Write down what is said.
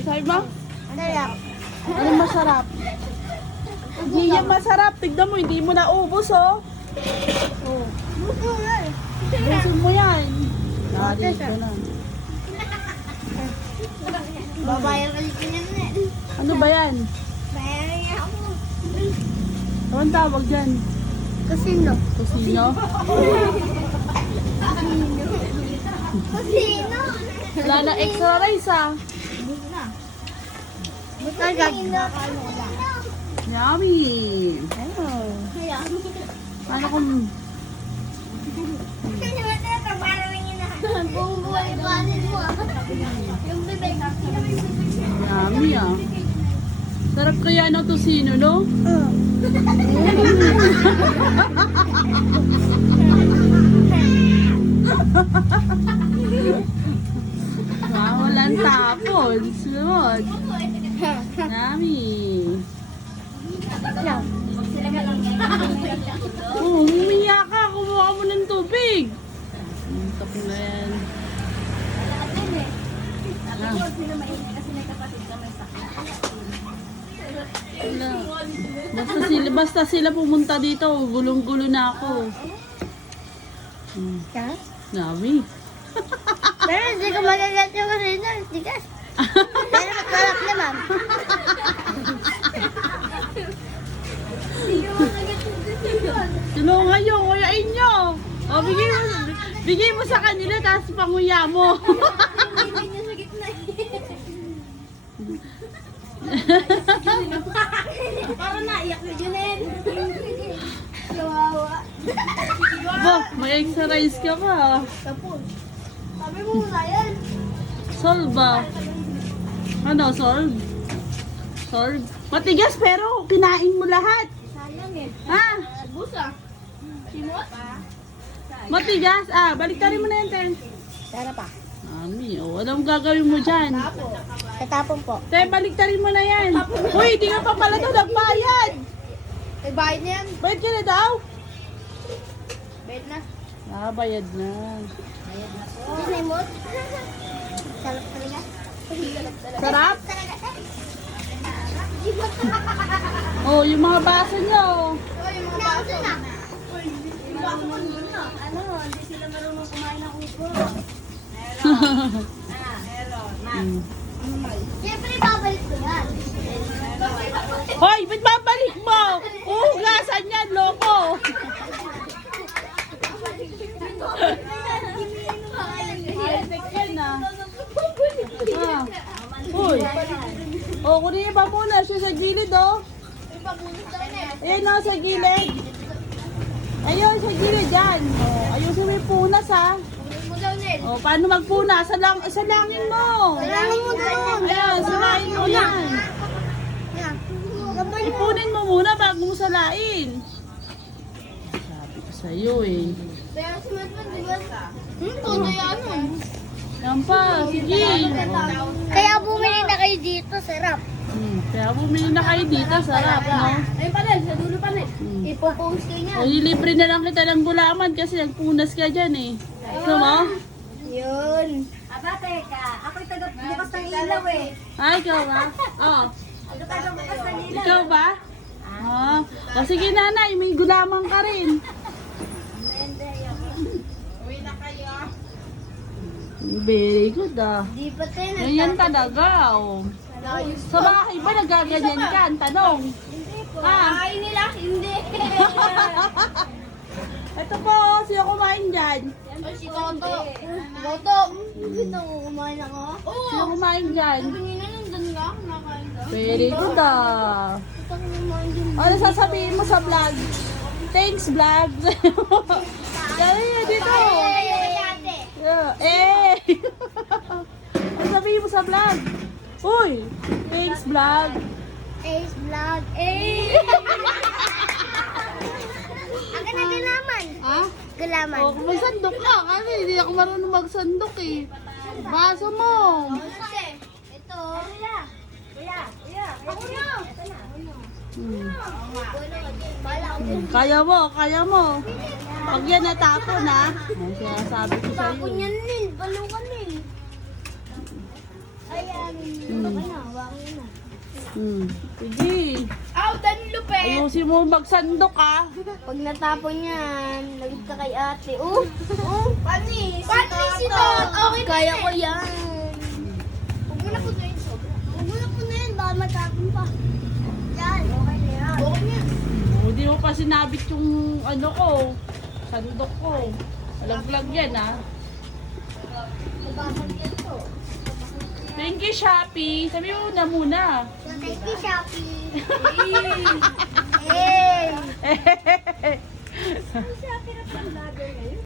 Ano sabi mo? Sarap. Ano masarap? Hindi yan masarap. Tignan mo, hindi mo naubos, oh. Oh. Ubusin mo yan. Narito na. Babayar ka dito niyan eh. Ano ba yan? Bayaran niya ako. Anong tawag dyan? Kasino? Kusino? Kasino? Wala na extra rice, ah. Yummy. Paano kung... Yummy, ah. Sarap kaya ng tosino, no? Ah, walang tapon. Sunod. Yummy. Oh, umiya ka. Kumuha mo ng tubig. Tapon na yan. Ah. Wala. Basta sila, basta sila pumunta dito, gulong-gulo na ako. Hmm. Nami. Pero hindi ko magagat yung kasino. Tigas. Pero masarap naman. Tulungan nyo, nguyain nyo. O, bigay mo, bigay mo sa kanila, tapos panguya mo. Para naiyak na Junen. Kawawa. Bo, may exercise ka pa. Tapos. Sabi mo muna yan. Solve ba? Ano, solve? Solve? Matigas pero kinain mo lahat. Sayang eh. Ha? Busa. Simot? Matigas? Ah, baliktarin mo na yan, Ten. Tara pa. Mami, oh, anong gagawin mo dyan? Tatapon po. Te, baliktarin mo na yan. Uy, di ka pa pala daw nagbayad. May bayad na yan. Bayad ka na daw? Bayad na. Ah, bayad na. Simot? Sarap talaga. Sarap? Oh, yung mga baso nyo. Oh, yung mga baso na. Ano, hindi sila marunong kumain ng upo. Hmm. Siyempre, babalik ko yan. Hoy, ba't babalik mo? Uhugasan yan, loko. High-tech yan ah. Ah. Uy. Oh, kunin pa muna siya sa gilid oh. Ayan oh, sa gilid. Ayun, sa gilid yan. Oh, ayusin mo yung punas ha. Oh, paano magpunas? Sa lang, sa langin mo. Kailangan mo doon. Ayan, salain mo yan. Ipunin mo muna bago mo salain. Sabi ko sa'yo eh. Pero si Matman, di ba? Hmm, todo yan. Yan pa, sige. Kaya bumili na kayo dito, sarap. Hmm, kaya bumili na kayo dito, sarap, no? Ayun pa sa dulo pa rin. Hmm. Ipopost kayo niya. O, ilibre na lang kita ng gulaman kasi nagpunas ka dyan eh. Gusto mo? Yun. Aba, teka. Ako'y taga-bukas ng ilaw eh. Ay, ikaw ba? Oh, ilaw. ikaw ba? Ah. O sige nanay, may gulaman ka rin. Very good ah. Di pa tayo Ganyan talaga oh. Sa bahay ba nagaganyan ka? Ang tanong. Ah. Ay nila, hindi. Ito po, oh, sino kumain dyan? Ay, si Goto. Goto. Gusto ko kumain ako? Oo. Sino kumain dyan? Kanina nandun ka, kumakain ka. Very good ah. Ano sasabihin mo sa vlog? Thanks vlog. Dali na dito. ate. Yeah. Eh. ano sabihin mo sa vlog? Uy, thanks vlog. Ace vlog. Eh. Akin na gulaman. Ha? Gulaman. Oh, magsandok ka. Kasi hindi ako marunong magsandok eh. Baso mo. Ito. Kuya. Kuya. Kuya. Ako na. Ito na. Hmm. Hmm, Kaya mo, kaya mo. Pag yan natapon ha. Ang sinasabi ko sa iyo. Tapon yan, Lil. Balukan, Lil. Ayan. Hmm. Ano? Hmm. Sige. Aw, Ayusin mo magsandok ah. Pag natapon yan, lagot ka kay ate. Oh, oh, panis. Panis si Tot. Okay Kaya ko yan. Huwag mo na po na yun sobra. Huwag mo na po na yun, baka matapon pa. Yan, okay na yan. Okay na yan. Hindi mo pa sinabit yung ano ko. Sandok ko. Alaglag yan ah. Nabasag yan to. Thank you, Shopee. Sabi mo na muna. Thank you, Shopee. Hey! Shopee na pang vlogger ngayon.